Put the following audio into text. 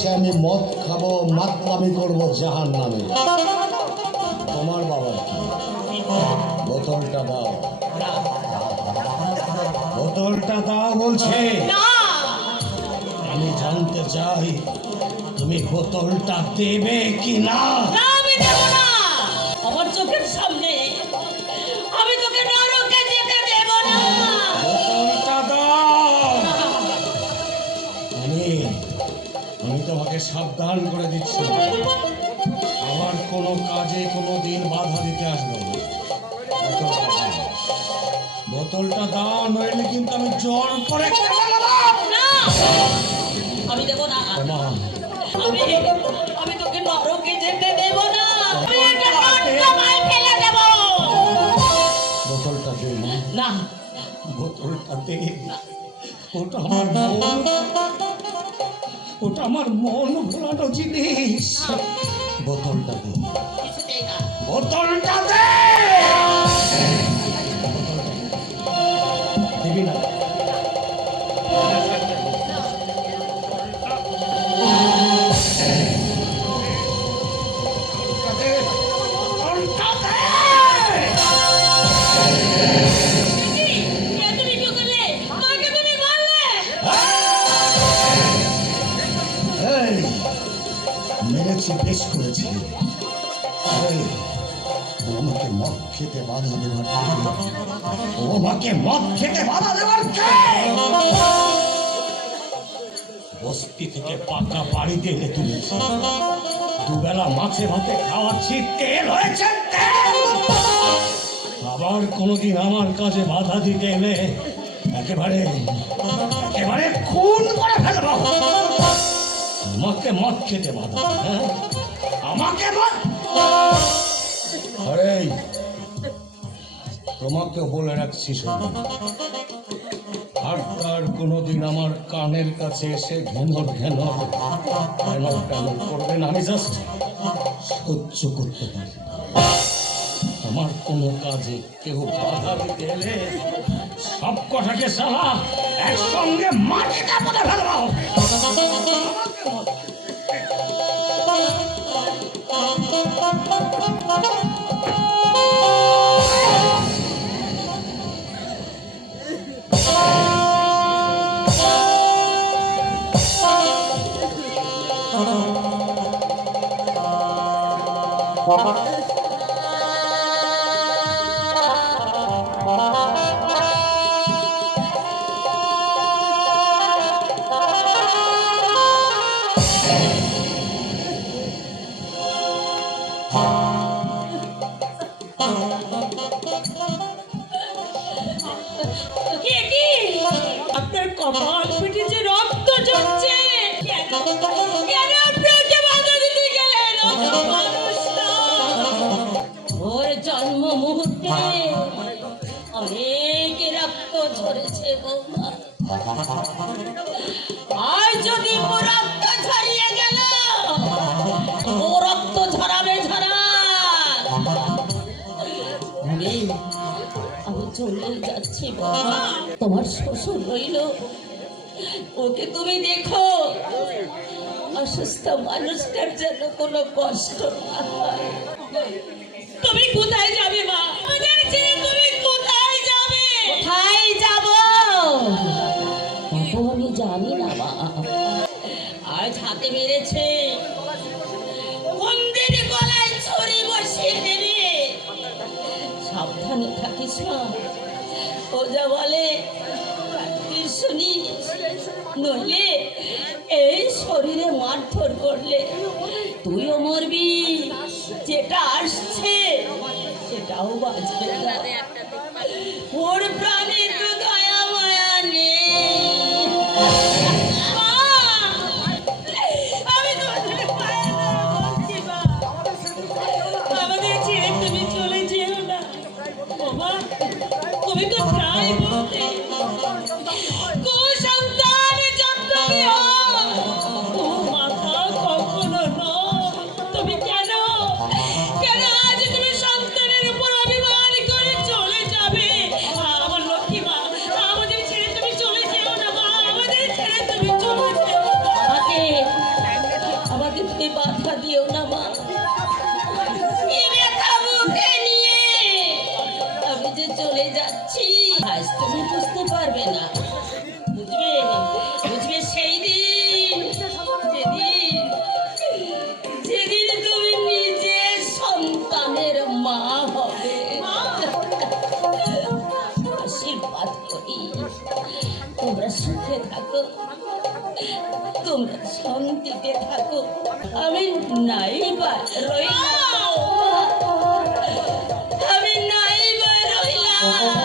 এসে আমি মদ খাবো, মাতলামি করবো জাহান্নামে। তোমার বাবার কি? বোতলটা দাও, বোতলটা দাও বলছে। আমি জানতে চাই তুমি বোতলটা দেবে কি না? আমি দেব না। আমার চোখের সামনে আমি তোকে নরকে যেতে দেব না। বোতলটা দাও। আমি তোমাকে সাবধান করে দিচ্ছি, আমার কোনো কাজে কোনো দিন বাধা দিতে আসবে না। বোতলটা দাও, নইলে কিন্তু আমি জোর করে না, আমি দেব না। আমি তোকে নরকে যেতে দেব না। আমি এটা নর্দমায় ফেলে দেব। বোতলটা দে না, বোতলটা দে। ওটা আমার মন, ওটা আমার মন ভোলানো জিনিস। বোতলটা দে, কিছুতেই না। বোতলটা দে। দিবি না? তুমি কি করলে? আমাকে তুমি মারলে। এই, মেরেছি, বেশ করেছি। এই, ও আমাকে মদ খেতে বাধা দেওয়ার কে? ও আমাকে মদ খেতে বাধা দেওয়ার কে? বস্তি থেকে পাকা বাড়িতে এনে তুলেছি, দুবেলা মাছে ভাতে খাওয়াচ্ছি, তেল হয়েছে তেল। আবার কোনোদিন আমার কাজে বাধা দিতে এলে একেবারে একেবারে খুন করে ফেলবো। আমাকে মদ খেতে বাধা, হ্যাঁ? আমাকে মদ। আরে তোমাকে বলে রাখছি, শোনো, আর তার কোনোদিন আমার কানের কাছে এসে ঘেনর ঘেনর করবে না। আমি জাস্ট সহ্য করতে পারি না। আমার কোনো কাজে কেউ বাধা দিতে এলে সব কটাকে সালা একসঙ্গে মাটিতে পুঁতে ফেলবো। আপনার কপাল পিঠে যে রক্ত ঝরছে। কেন আপনাকে বাধা দিতে গেলেন? ওর জন্ম মুহূর্তে অনেক রক্ত ঝরেছে বৌমা। আর যদি ও রক্ত ঝরিয়ে গেল, ও রক্ত ঝরাবে ঝরা। আমি চলে যাচ্ছি বাবা। তোমার শ্বশুর রইল, ওকে তুমি দেখো, অসুস্থ মানুষটার জন্য কোনো কষ্ট না হয়। তুমি কোথায় যাবে মা? আমাদের ছেড়ে তুমি কোথায় যাবে? কোথায় যাব আমি জানি না মা। আজ হাতে মেরেছে, বন্দির গলায় ছুরি বসিয়ে দেবে। সাবধানে থাকিস মা। ও যা বলে শুনিস, নইলে এই শরীরে মারধর করলে তুইও মরবি, যেটা আসছে সেটাও বাঁচবে না। ওর প্রাণে তো দয়া মায়া নেই। আমি তোমাদের পায়ে বলছি মা, আমাদের ছেড়ে তুমি চলে যেও না। বাবা, তুমি তো প্রায় বলতে কুসন্তান জন্মবি হয়, ও মাতা কখনো নয়। তুমি কেন কেন আজ তুমি সন্তানের উপর অভিমান করে চলে যাবে? আমার লক্ষ্মী মা, আমাদের ছেড়ে তুমি চলে যেও না মা, আমাদের ছেড়ে তুমি চলে যেও না। তোমরা শান্তিতে থাকো, আমি নাই বা রইলাম, আমি নাই বা রইলাম।